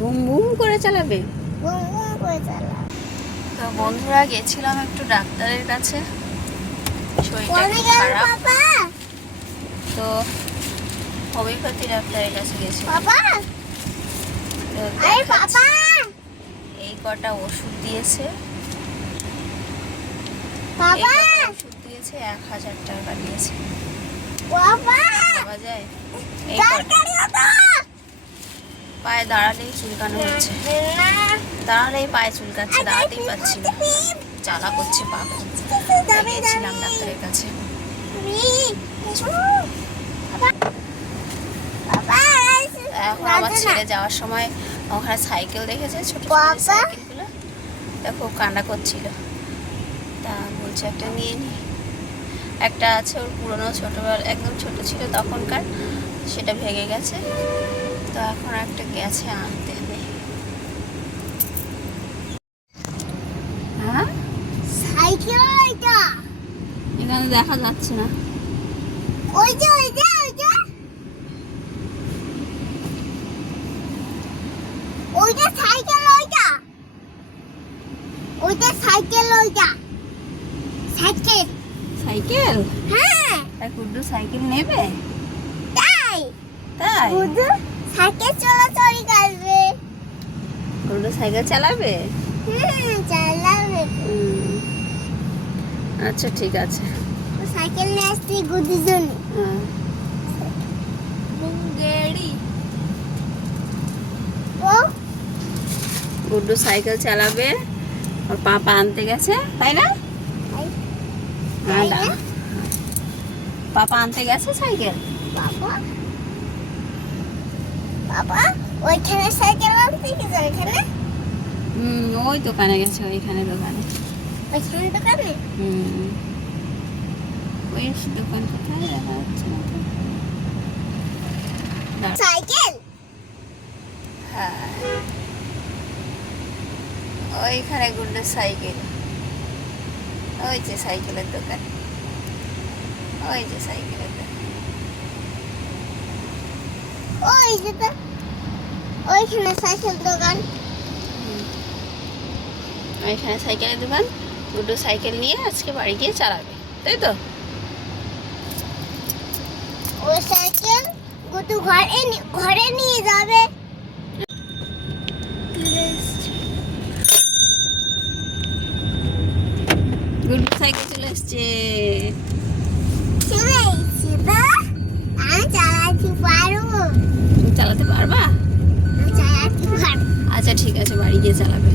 Boom boom করে চালাবে। তো বন্ধুরা গেছিলাম একটু ডাক্তারের কাছে, শরীরটা একটু খারাপ, তো হোমিওপ্যাথি ডাক্তারের কাছে গেছিলাম। এই কটা ওষুধ দিয়েছে, ওষুধ দিয়েছে 1000 টাকা নিয়েছে। যায় এই পায়ে দাঁড়ালেই চুলকানো হচ্ছে, দাঁড়ালেই পায়ে চুলকাচ্ছে, দাঁড়াতেই পারছি না, জ্বালা করছে পা। গিয়েছিলাম ডাক্তারের কাছে। এখন আমার ছেলে যাওয়ার সময় ওখানে সাইকেল দেখেছে, ছোট ছোট সাইকেলগুলো, তা খুব কান্না করছিল, তা বলছে একটা নিয়ে নি। একটা আছে ওর পুরনো, ছোটবেলা একদম ছোট ছিল তখনকার, সেটা ভেঙে গেছে, তো এখন একটা গেছে আনতে হবে। হ্যাঁ সাইকেল এখানে দেখা যাচ্ছে না, ওইটা সাইকেল, সাইকেল। হ্যাঁ গুড্ডু সাইকেল নেবে, তাই গুড্ডু সাইকেল চলাচলি করবে, গুড্ডু সাইকেল চালাবে, চালাবে। আচ্ছা ঠিক আছে, সাইকেল নিয়ে আসছি গুড্ডুর জন্য। গুড্ডু সাইকেল চালাবে, ওর পাপা আনতে গেছে, তাই না? পাপা আনতে গেছে সাইকেল। পাপা ওইখানে সাইকেল আনতে গেছে, ওইখানে ওই দোকানে গেছে, ওইখানে দোকানে, ওইখানে দোকানে। ওই দোকান কোথায় দেখা যাচ্ছে না সাইকেল। হ্যাঁ ওইখানে গুড্ডুর সাইকেল, ওই যে সাইকেলের দোকান, ওই যে সাইকেলের দোকান, ওই যে ওইখানে সাইকেল দোকান, ওইখানে সাইকেলের দোকান। গুড্ডু সাইকেল নিয়ে আজকে বাড়ি গিয়ে চালাবে, তাই তো? ওই সাইকেল গুড্ডু ঘরে নিয়ে যাবে। গুড্ডু সাইকেল চলে এসছে, চালাতে পারবা? আচ্ছা ঠিক আছে, বাড়ি গিয়ে চালাবে।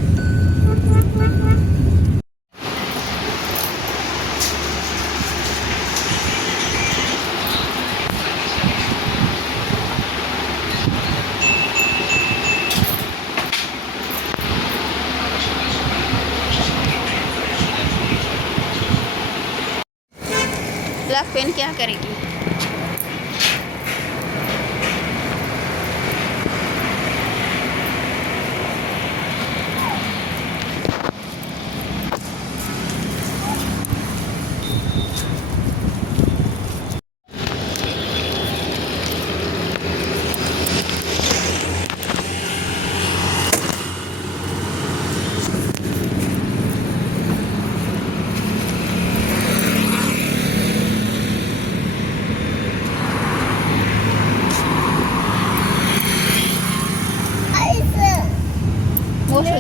ब्लैक पेन क्या करेगी? বসে